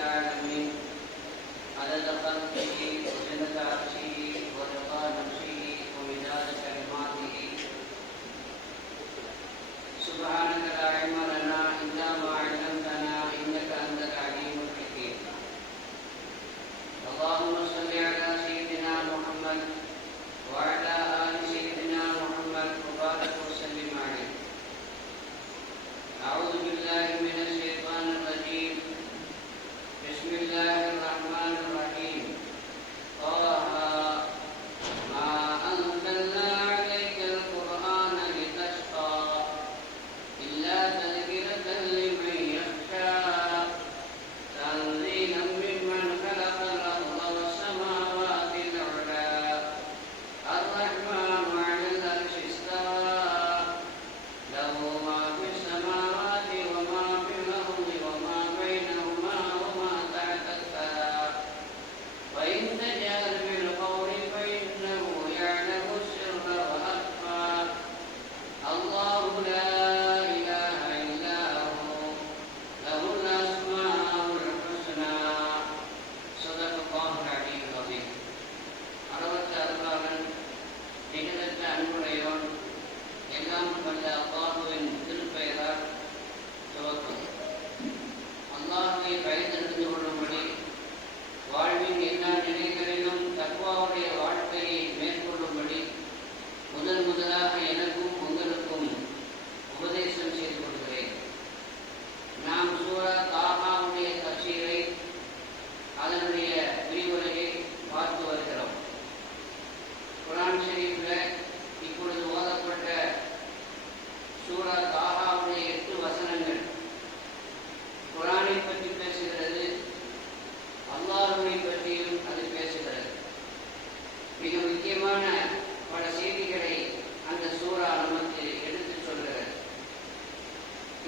العالمين عدد خلقه وزنة عرشه ورضا نفسه ومداد كلماته سبحانك لا علم لنا إلا ما علمتنا إنك أنت العليم الحكيم. اللهم صل على سيدنا محمد وعلى آل سيدنا محمد وبارك وسلم عليه. أعوذ بالله من الشيطان الرجيم. بسم الله الرحمن الرحيم. طه ما أنزلنا عليك القرآن لتشقى إلا تذكرة لمن يخشى تنزيلا ممن خلق الأرض والسماوات العلى الرحمن على العرش استوى له ما في السماوات وما في الأرض وما بينهما وما تحت الثرى وإن تجهر بالقول فإنه يعلم السر وأخفى الله لا إله إلا هو له الأسماء الحسنى. صدق الله العلي العظيم. அளவற்ற அருளாளன் நிகழற்ற அன்புடையோன் எல்லாம் வல்ல அல்லாஹுவின் திருப்பெயரால் துவக்கம். அல்லாஹுவை பயந்தெடுத்து கொள்ளும்படி வாழ்வின் எல்லா நிலைகளிலும் தக்வாவுடைய வாழ்க்கையை மேற்கொள்ளும்படி முதலாக எனக்கும் உங்களுக்கும் உபதேசம் செய்து கொள்கிறேன். நாம் சூரா தாஹாவுடைய தஃசீரை அதனுடைய விரிவுரையை பார்த்து வருகிறோம். குர்ஆன் ஷரீஃபில் இப்பொழுது ஓதப்பட்ட சூரா தாஹாவுடைய 8 வசனங்கள் குர்ஆனை பற்றி பேசுகிறது, அல்லாஹ்வை பற்றியும் அது பேசுகிறது. மிக முக்கியமான பல செய்திகளை அந்த சூரா நமக்கு எடுத்துச் சொல்கிறது.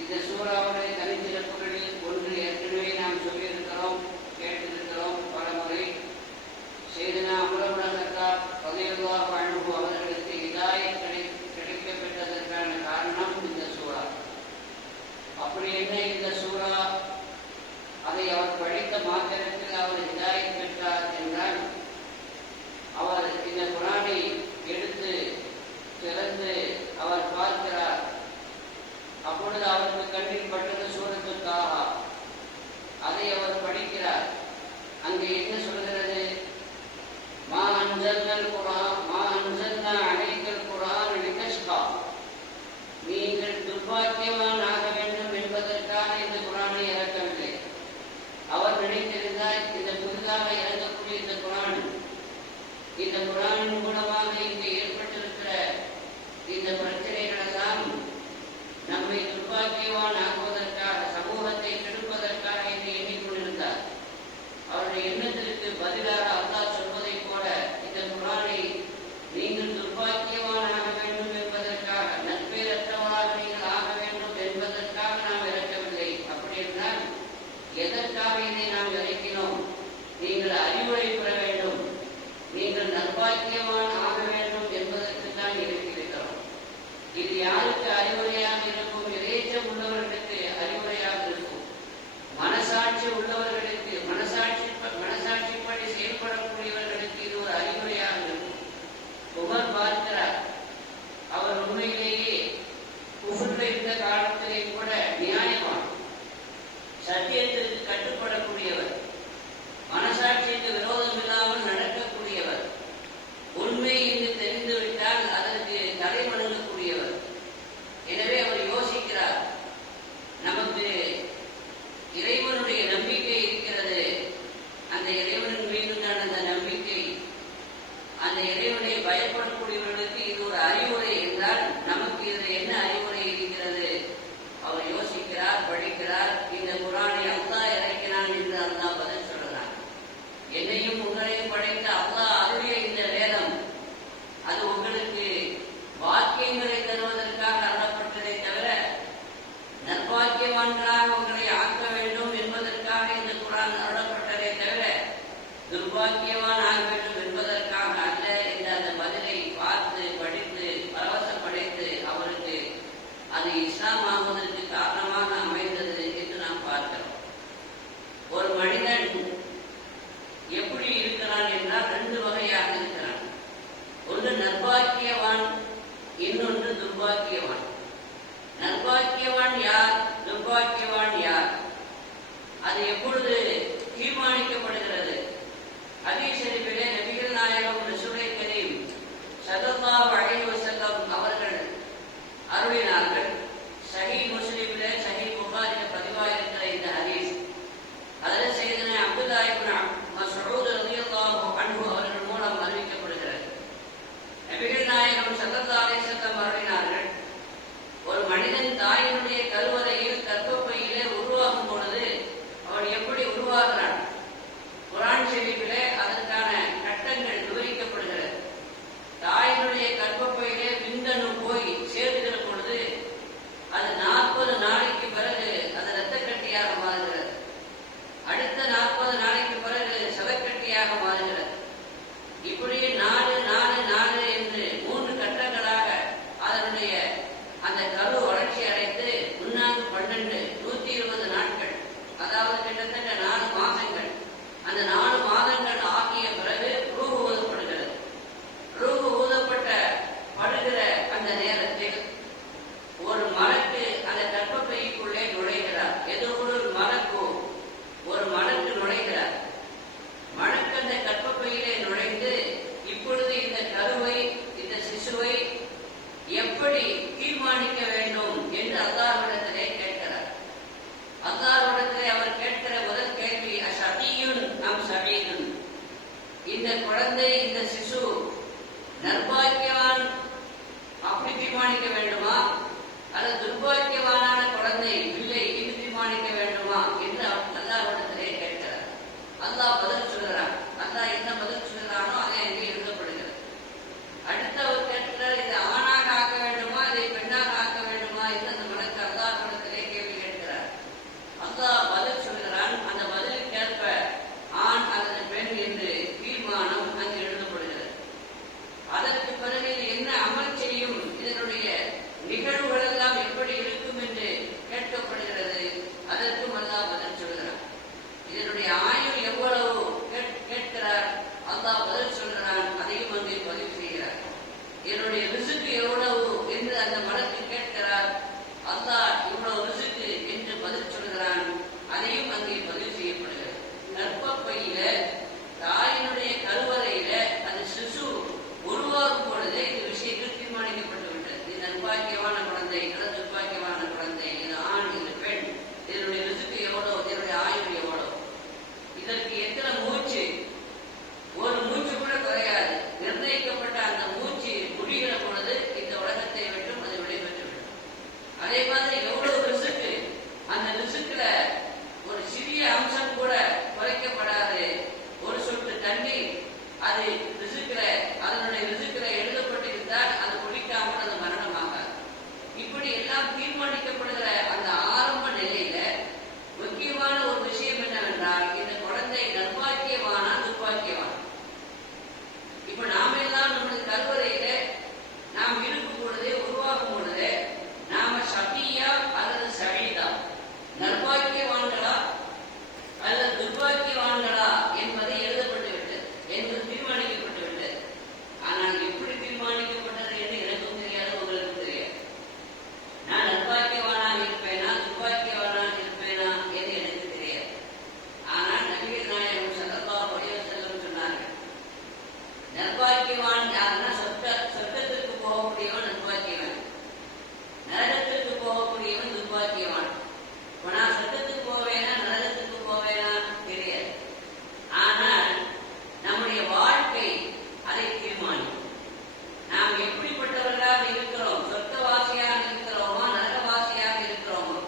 இந்த சூறாவுடைய தனிச்சிறப்புகளில் ஒன்று ஏற்கனவே நாம் சொல்லியிருக்கிறோம், கேட்டிருக்கிறோம் பல முறை. செய்தனா உமர் இப்னு கத்தாப் ரலியல்லாஹு அன்ஹு அவர்களுக்கு ஹிதாயத் கிடைக்கப் பெற்றதற்கான காரணம் இந்த சூரா. அப்படி என்ன இந்த சூரா? அதை அவர் படித்த மாத்திரத்தில் அவர் ஹிதாயத் பெற்றார் என்றால், அவர் இந்த குர்ஆனை எடுத்து திறந்து அவர் பார்க்கிறார். அப்பொழுது அவருக்கு கண்ணில் பட்டது சூரத்து தாஹா. அதை அவர் படிக்கிறார். அங்கே என்ன சொல்கிறது? மா அன்ஸல்னல் குர்ஆன் மா அன்ஸல்னா அலைக்கல் குர்ஆன் லிதஷ்கா. நீங்கள் துர்பாக்கியவான் ஆக வேண்டும் என்பதற்காக இந்த குர்ஆனை இறக்கவில்லை. அவர் நினைத்திருந்தால் இந்த புதிதாக இறங்கக்கூடிய இந்த குர்ஆனின் மூலமாக இங்கே ஏற்பட்டிருக்கிற இந்த பிரச்சனைகள் எல்லாம் நம்மை துர்பாக்கியவான் ஆக்குவதற்காக, சமூகத்தை கெடுப்பதற்காக என்று எண்ணிக்கொண்டிருந்தார். அவருடைய எண்ணத்திற்கு பதிலாக அல்லாஹ் சொல்வதைப் போல இந்த குர்ஆனை நீங்கள் துர்பாக்கியவான் ஆக வேண்டும் என்பதற்காக, நற்பெயரற்றவராக நீங்கள் ஆக வேண்டும் என்பதற்காக நாம் இறக்கவில்லை. அப்படி என்றால் எதற்காக இதை நாம் இறக்கினோம்? நீங்கள் அறிவுரை பெற வேண்டும், நீங்கள் நற்பாக்கியவான் ஆக வேண்டும் என்பதற்கு தான் இறக்கியிருக்கிறோம். இது யாருக்கு அறிவுரையாக இருக்கும்? இறைச்சம் உள்ளவர்களுக்கு அறிவுரையாக இருக்கும். மனசாட்சி உள்ளவர்களுக்கு, மனசாட்சிப்படி செயல்படக்கூடியவர்களுக்கு இது ஒரு அறிவுரையாக இருக்கும். உமர் பார்க்கிறார். அவர் உண்மையிலேயே குஃப்ரில் இருந்த காலத்திலே கூட நியாயவான், சத்தியத்திற்கு கட்டுப்படக்கூடியவர், மனசாட்சிக்கு விரோதம் இல்லாமல் நடக்கக்கூடியவர், உண்மை என்று தெரிந்துவிட்டால் அதற்கு தலை வணங்கக்கூடியவர். எனவே அவர் யோசிக்கிறார், நமக்கு இறைவனுடைய நம்பிக்கை இருக்கிறது, அந்த இறைவனின் மீது தான் அந்த நம்பிக்கை. அந்த இறைவனை பயப்படக்கூடியவர்களுக்கு இது ஒரு அறிவுரை என்றால் நமக்கு இதில் என்ன அறிவுரை இருக்கிறது? அவர் யோசிக்கிறார், படிக்கிறார். இந்த குர்ஆனை அல்லாஹ் இறக்கினான் அதாவது கிட்டத்தட்ட 4 மாதங்கள். அந்த 4 மாதங்கள் ஆகிய பிறகு ரூஹ் ஊதப்படுகிறது. ரூஹ் ஊதப்பட்ட படுகிற அந்த நேரத்தில் ஒரு மலக்கு அந்த கர்ப்பப்பைக்குள்ளே நுழைகிறார். எதிர்கொள் மலக்கு, ஒரு மலக்கு நுழைகிறார். மலக்கு அந்த கர்ப்பப்பையிலே நுழைந்து இப்பொழுது இந்த கருவை, இந்த சிசுவை எப்படி தீர்மானிக்க வேண்டும் என்று அல்லாஹ்விடத்திலே கேட்கிறார். அல்லாஹ்விடத்திலே அவர் கேட்கிற முதல் கேள்வி அஷகியுன் அம் சஈதுன், இந்த குழந்தை, இந்த சிசு நற்பாக்கியவான் அப்படி தீர்மானிக்க வேண்டுமா, அல்லது துர்பாக்கியவானான குழந்தை பிள்ளை இது தீர்மானிக்க வேண்டுமா என்று அல்லாஹ்விடத்திலே கேட்கிறார். அல்லாஹ் பதில் சொல்கிறார். அல்லாஹ் என்ன பதில் சொல்கிறானோ அதை அங்கே எழுதப்படுகிறது. அடுத்து அவர் கேட்கிறார், இதை ஆணாக ஆக்க வேண்டுமா, இதை பெண்ணாக ஆக்க வேண்டுமா என்று அந்த மலக்கு அல்லாஹ்விடத்திலே கேள்வி கேட்கிறார். அல்லாஹ் பதில் சொல்கிறான். அந்த பதிலுக்கு ஏற்ப ஆண் அல்லது பெண் என்று தீர்மானம் அங்கு எழுதப்படுகிறது. அதற்கு பிறகு இது என்ன அமல் செய்யும், இதனுடைய நிகழ்வுகள் எல்லாம் எப்படி இருக்கும் என்று கேட்கப்படுகிறது. அதற்கும் அல்லாஹ் பதில் சொல்கிறார். இதனுடைய ஆயுள் எவ்வளவு கேட்கிறார். அல்லாஹ் பதில் சொல்கிறான். அதையும் அங்கே பதிவு செய்கிறார். இதனுடைய ரிசுக்கு எவ்வளவு என்று அந்த மலக்கு கேட்கிறார். அல்லாஹ் இவ்வளவு ரிசுக்கு என்று பதில் சொல்கிறான். அதையும் அங்கே பதிவு செய்யப்படுகிறது. கர்ப்பப்பையில, தாயினுடைய கருவறையில அந்த சிசு உருவாகும் பொழுதே இந்த விஷயங்கள் தீர்மானிக்கப்பட்டு விட்டது. இது நற்பாக்கியவான குழந்தை அல்லது துர்பாக்கியவான குழந்தை, இது ஆண், இது பெண், இதனுடைய ரிசுக்கு எவ்வளவு, இதனுடைய ஆயுள் எவ்வளவு, இதற்கு எத்தனை மூச்சு, ஒரு மூச்சு கூட குறையாது. நிர்ணயிக்கப்பட்ட அந்த மூச்சு முடிகிற பொழுது இந்த உலகத்தை விட்டும் அது விடைபெற்றுவிடும். அதே மாதிரி எவ்வளவு ரிசுக்கு, அந்த ரிசுக்குல ஒரு சிறிய அம்சம் கூட குறைக்கப்படாது. ஒரு சொட்டு தண்ணீர் அது ரிசுக்குல, அதனுடைய ரிசுக்குல எழுதப்பட்டிருந்தால் அது குடிக்காமல் அது மரணமாகாது. இப்படி எல்லாம் தீர்மானிக்கப்படுகிற அந்த ஆரம்ப நிலையில முக்கியமான ஒரு விஷயம் என்னவென்றால், இந்த குழந்தை நற்பாக்கியவானா துர்பாக்கியவான். இப்ப நாம எல்லாம் நம்முடைய கருவறையில நாம் இருக்கும் பொழுதே, உருவாகும் பொழுதே நாம ஷகியா அல்லது சஈதா, நற்பாக்கியவான்களா அல்லது துர்பாக்கியவான்களா என்பதை எழுதப்பட்டு விட்டது, என்று தீர்மானிக்கப்பட்டு விட்டது. ஆனால் எப்படி தீர்மானிக்கப்பட்டது என்று எனக்கும் தெரியாது, உங்களுக்கு தெரியாது. நான் நற்பாக்கியவானாக இருப்பேனா துர்பாக்கியவானாக இருப்பேனா என்று எனக்கு தெரியாது. ஆனால் நபிகள் நாயகம் ஸல்லல்லாஹு அலைஹி வஸல்லம் சொன்னார்கள், நற்பாக்கியவான் யாருன்னா சொர்க்கத்திற்கு போகக்கூடியவன் நற்பாக்கியவன், நரகத்திற்கு போகக்கூடியவன் துர்பாக்கியவான். இப்ப நான் சொர்க்கத்துக்கு போவேனா நரகத்துக்கு போவேனா தெரியாது. ஆனால் நம்முடைய வாழ்க்கை அதை தீர்மானிக்கும். நாம் எப்படிப்பட்டவர்களாக இருக்கிறோம், சொர்க்கவாசியாக இருக்கிறோமா நரகவாசியாக இருக்கிறோமா,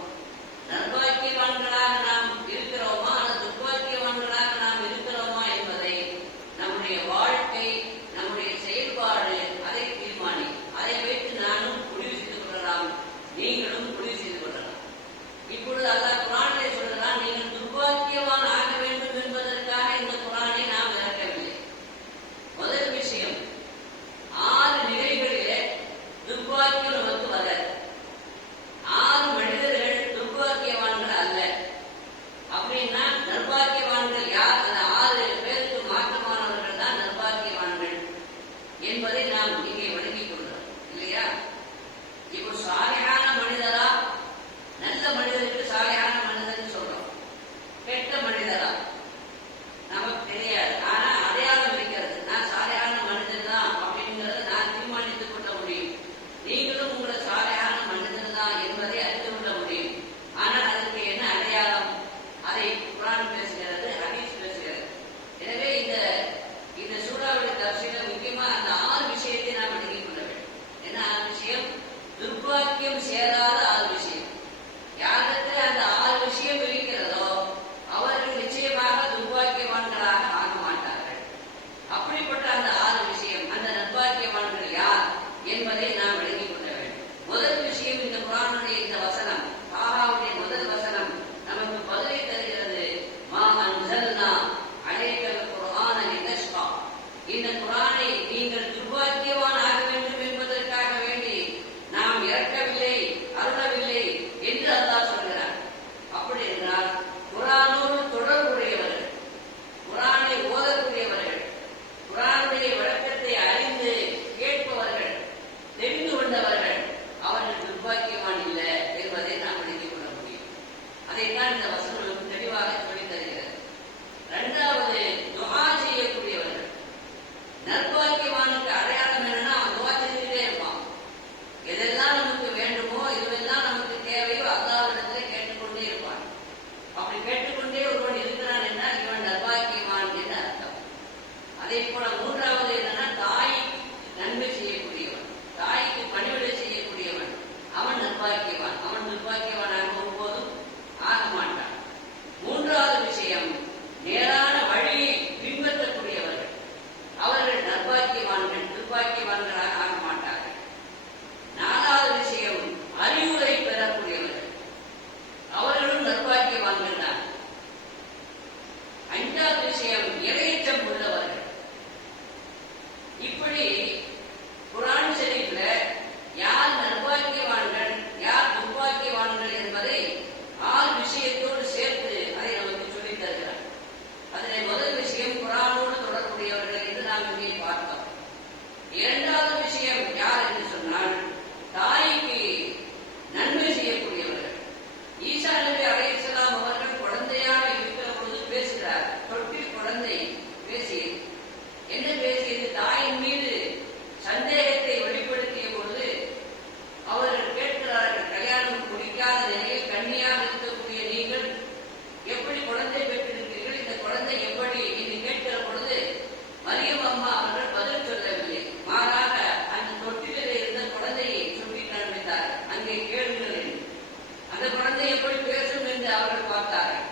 பார்த்தார்கள்.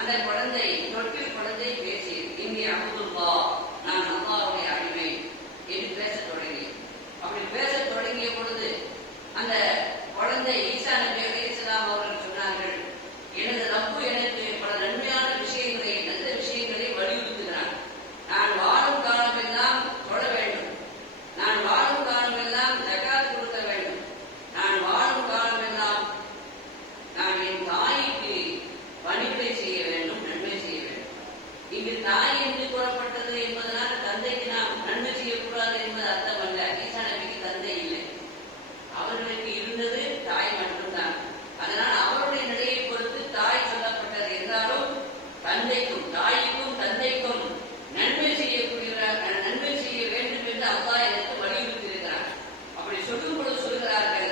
அந்த குழந்தை, தொட்டில் குழந்தை பேசியது, இங்கே அப்துல்லா, நான் அல்லாஹ்வுடைய அடிமை என்று பேசத் தொடங்கியது. அப்படி பேசத் தொடங்கிய பொழுது அந்த குழந்தை ஈசா நபி அலைஹிஸ்ஸலாம் அவர்கள் சொன்னார்கள், எனது ரப்பு எனக்கு பல நன்மையான விஷயங்களை, நல்ல விஷயங்களை வலியுறுத்துகிறான். நான் வாழும் காலமெல்லாம் தொழ வேண்டும், நான் வாழும் காலமெல்லாம் ஜகாத் கொடுக்க வேண்டும், நான் வாழும் காலமெல்லாம் நான் என் தாய்க்கு பணிவிடை செய்ய வேண்டும், நன்மை செய்ய வேண்டும். இங்கு தாய் என்று கூறப்பட்டது என்பதனால் தந்தைக்கு நாம் நன்மை செய்யக்கூடாது என்பது அர்த்தம் அல்ல. ஈசா நபிக்கு தந்தை இல்லை, அவர்களுக்கு இருந்தது தாய் மட்டும்தான். அதனால் அவருடைய நிலையை பொறுத்து தாய் சொல்லப்பட்டது என்றாலும் தந்தைக்கும், தாய்க்கும் தந்தைக்கும் நன்மை நன்மை செய்ய வேண்டும் என்று அல்லாஹ் எனக்கு வலியுறுத்தி இருக்கிறார். அப்படி சொல்லும் பொழுது சொல்கிறார்கள்,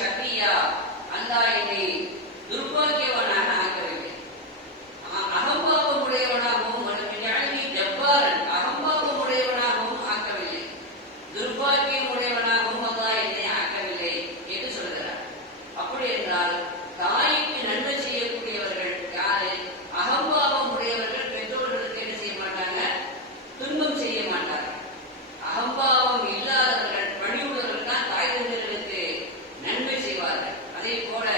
சக்தியா, அல்லாஹ் என்னை துர்பாக்கியவனாக ஆக்கவில்லை, அகம்பாவம் உடையவனாகவும், ஜப்பாரன் அகம்பாவம் உடையவனாகவும் ஆக்கவில்லை, துர்பாக்கியம் உடையவனாகவும் அல்லாஹ் என்னை ஆக்கவில்லை என்று சொல்கிறார். அப்படி என்றால் தாய்க்கு நன்மை செய்யக்கூடியவர்கள் யாரு? அகம்பாவம் உடையவர்கள் பெற்றோர்களுக்கு என்ன செய்ய மாட்டாங்க? துன்பம் செய்ய மாட்டார்கள். அகம்பாவம் இல்லாதவர்கள், பணிவுள்ளவர்கள் தான் தாய் தந்தையர்களுக்கு நன்மை செய்வார்கள். அதே போல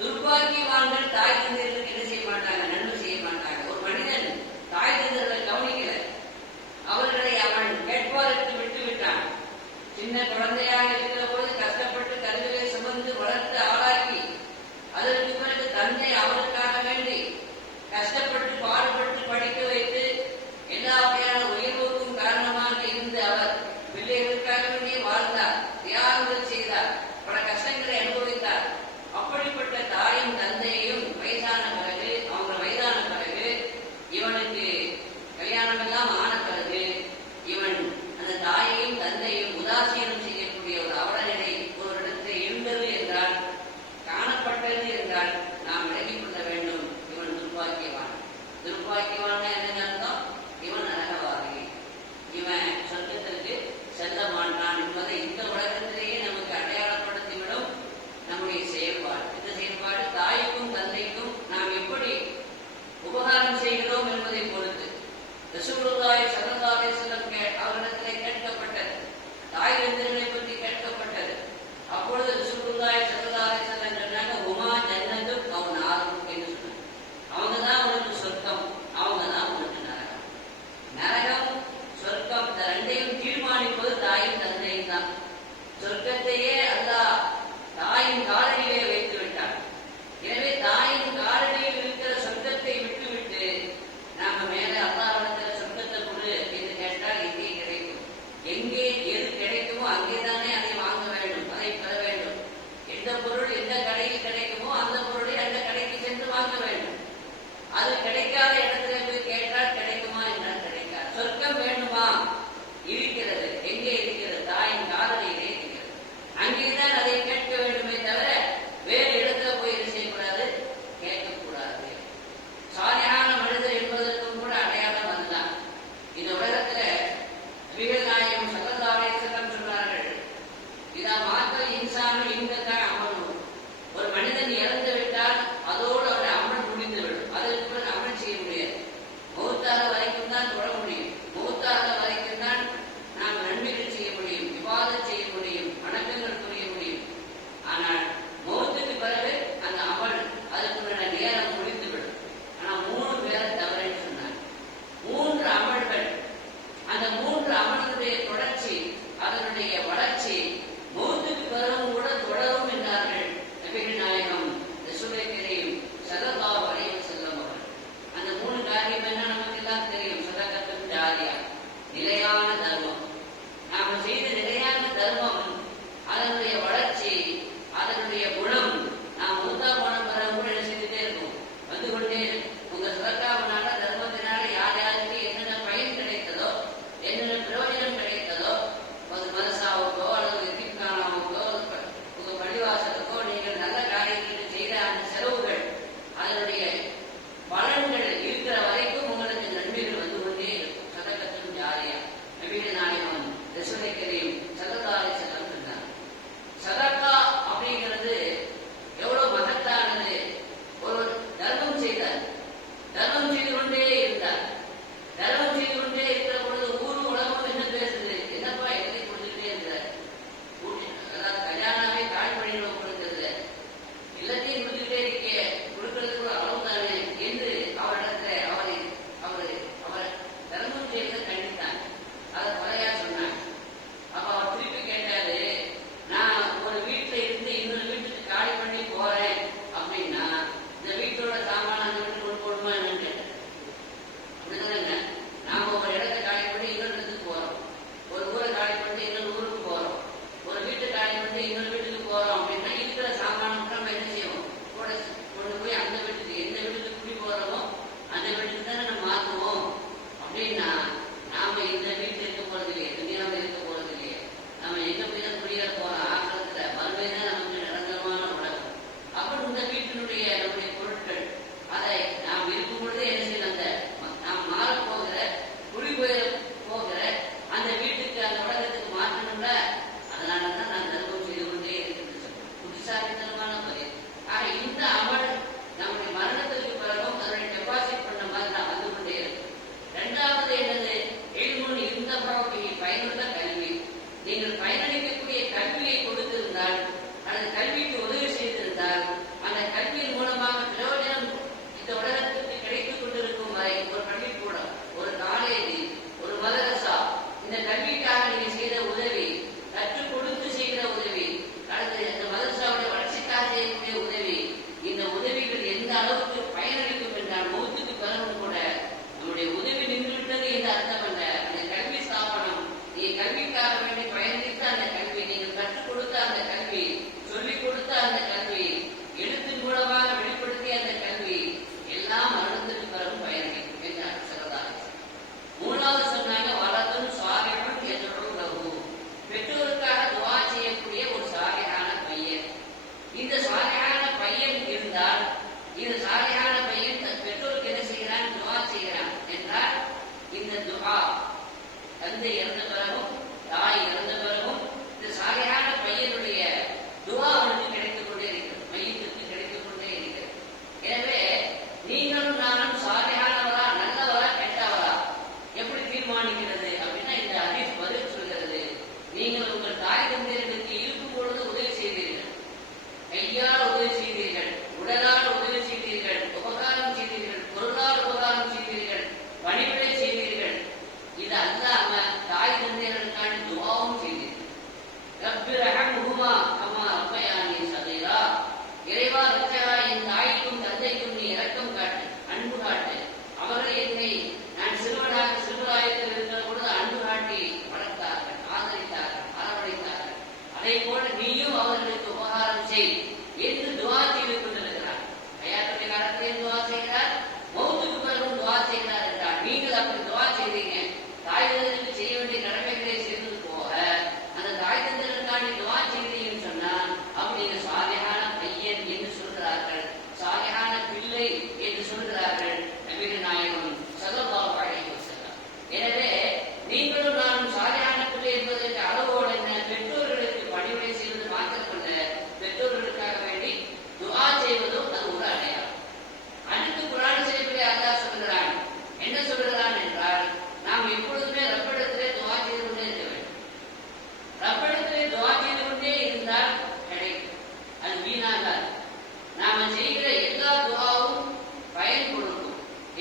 துர்பாக்கியவான்கள் தாய் தந்தையர்களுக்கு என்ன செய்ய மாட்டாங்க? நன்மை செய்ய மாட்டாங்க. ஒரு மனிதன் தாய் தந்தையர்களை கவனிக்கல, அவர்களை அவன் வேட்பாளருக்கு விட்டு விட்டான். சின்ன குழந்தையாக இருக்கிற பொழுது கஷ்டப்பட்டு கருவிலை சுமந்து வளர்த்து ஆளாக்கி, அதற்கு பிறகு தந்தை அவருக்காக வேண்டி கஷ்டப்பட்டு பாடுபட்டு படிக்க வைத்து எல்லா வகையான உயர்வுக்கும் காரணமாக இருந்த அவர் பிள்ளைகளுக்காக வேண்டியே வாழ்ந்தார், தியாகங்கள் செய்தார், பல கஷ்டங்களை அனுபவித்தார். அப்படிப்பட்ட தாயும் தந்தையையும் வயதான பிறகு, அவங்க வயதான பிறகு, இவனுக்கு கல்யாணம் எல்லாம் ஆன பிறகு இவன் அந்த தாயையும் தந்தையும் உதாசீனம் செய்யக்கூடிய ஒரு அவலநிலை ஒரு இடத்தில் இருந்தது என்றால்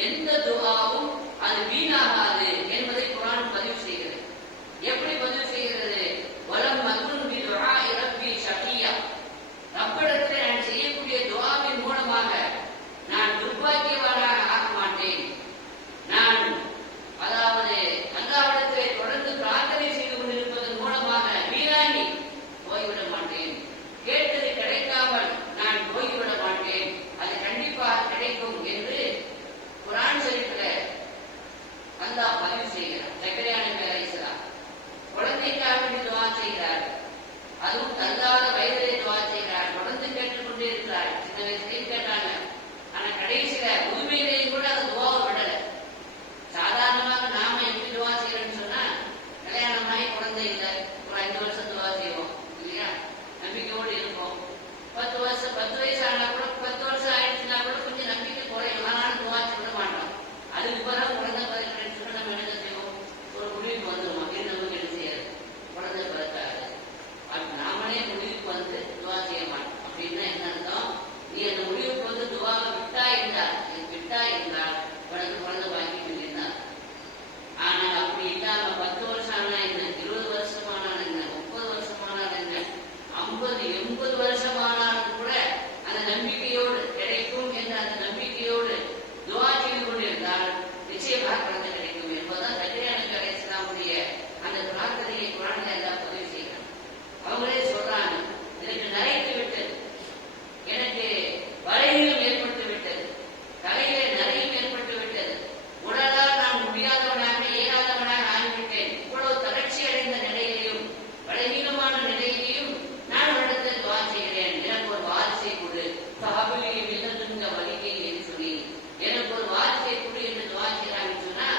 எந்த துஆவும் அது வீணாகாது என்பதை குர்ஆன் பதிவு செய்கிறது. எப்படி பதிவு செய்கிறது? வலம் மகுன் பி துஆஇ ரப்பி ஷகியா. ரப்பிடத்திலே நான் செய்யக்கூடிய துஆவின் மூலமாக நான் துர்பாக்கியவானாக ஆக மாட்டேன். நான் அதாவது அல்லாஹ்விடத்திலே தொடர்ந்து பிரார்த்தனை செய்து கொண்டிருப்பதன் மூலமாக வீணாகி போய்விட மாட்டேன். கேட்டது கிடைக்காமல் நான் போய்விட மாட்டேன். அது கண்டிப்பாக கிடைக்கும் என்று குர்ஆன் ஷரீஃபிலே அல்லாஹ் பதிவு செய்கிறார். ஜக்கரியா நபி அலைஹிஸ்ஸலாம் குழந்தைக்காக வேண்டி துஆ செய்கிறார். அதுவும் தள்ளாத வயதிலே துஆ செய்கிறார். தொடர்ந்து கேட்டுக்கொண்டே இருக்கிறார். சின்ன வயசுலேயும் கேட்டாங்க. ஆனா கடைசியில முதுமையிலேயும் கூட அந்த துஆவை விடல. சாதாரணமாக நாம எப்படி துஆ செய்யறோம்னு சொன்னா, கல்யாணமாகி குழந்தை இல்லை, ஒரு 5 வருஷம் துஆ செய்வோம் இல்லையா? நம்பிக்கையோடு இருப்போம். 10 வயசு ஆனா கூட 10 வருஷம் ஆயிடுச்சுன்னா கூட கொஞ்சம் நம்பிக்கை குறையும். ஆனாலும் துஆ சொல்ல மாட்டோம். அதுக்கு பிறகு குழந்தை பிறக்கிறேன்னு சொன்னா நம்ம என்ன செய்வோம்? ஒரு முடிவுக்கு வந்துருவோம். இது நமக்கு என்ன செய்யாது? குழந்தை பிறக்காது. நாமளே முடிவுக்கு வந்து துஆ செய்ய மாட்டோம். அப்படின்னா என்ன அர்த்தம்? நீ அந்த முடிவுக்கு வந்து துஆவை விட்டா இருந்தால் உனக்கு குழந்தை பாக்கியம் இல்லைன்னா. ஆனால் அப்படி இல்லாம 10 வருஷம் ஆனா என்ன, 20 வருஷமானால் என்ன, 30 வருஷமானால் என்ன, 50 80 வருஷமானாலும் கூட அந்த நம்பிக்கையோடு கிடைக்கும் என்ற அந்த நம்பிக்கையோடு துஆ செய்து கொண்டிருந்தால் நிச்சயமாக குழந்தை கிடைக்கும் என்பதுதான் ஜக்கரியா நபி அலைஹிஸ்ஸலாமுடைய அந்த பிரார்த்தனையை குர்ஆன்ல எல்லாம் பதிவு செய்கிறாங்க. அவங்களே சொல்றாங்க, எனக்கு நரைத்து விட்டது, எனக்கு வளையம் ஏற்பட்டு விட்டது, தலையிலே நரையும் ஏற்பட்டு விட்டது, உடலால் நான் முடியாதவனாக இயலாதவனாக ஆகிவிட்டேன். இவ்வளவு தளர்ச்சி அடைந்த நிலையிலையும் பலவீனமான நிலையிலையும் நான் உன்னிடத்தில் துஆ செய்கிறேன். எனக்கு ஒரு வாரிசை கொடு, ஃபஹபிலி மின் லதுன்க வலியை என்று சொல்லி எனக்கு ஒரு வாரிசை கொடு என்று துஆ செய்கிறாங்கன்னு சொன்னா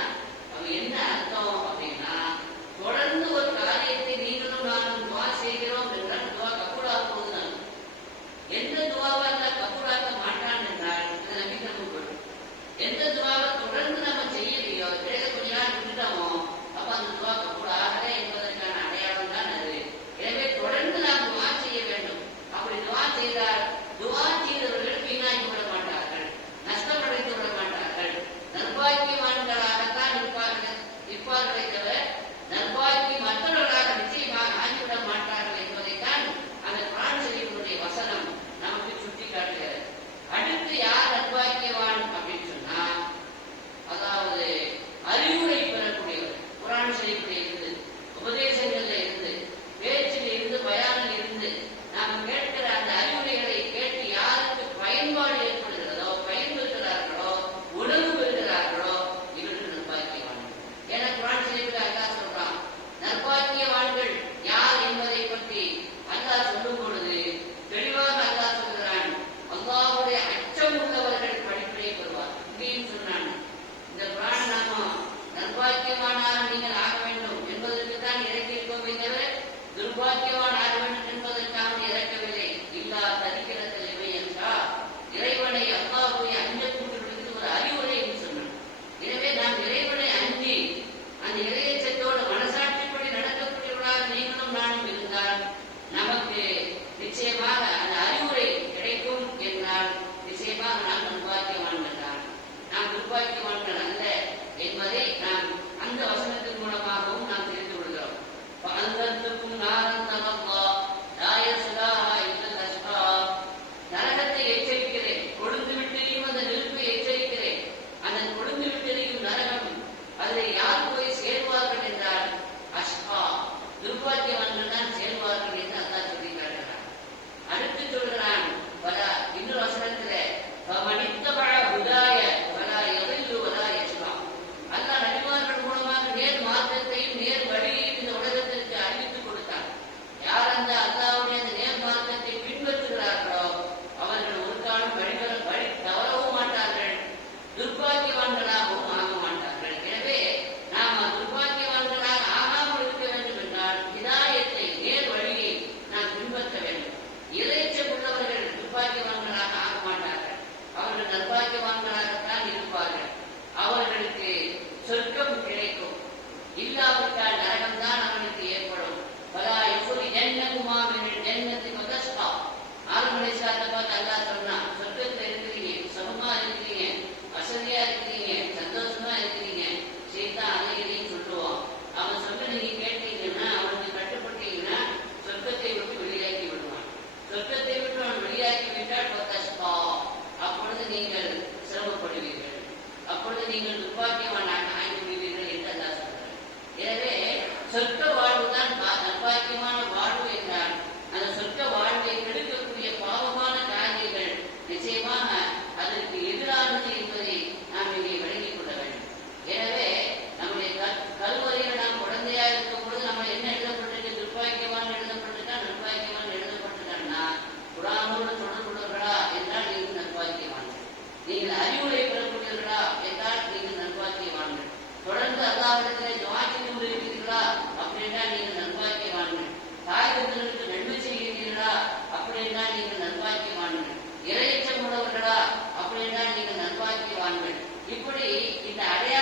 இப்படி இந்த அடையாள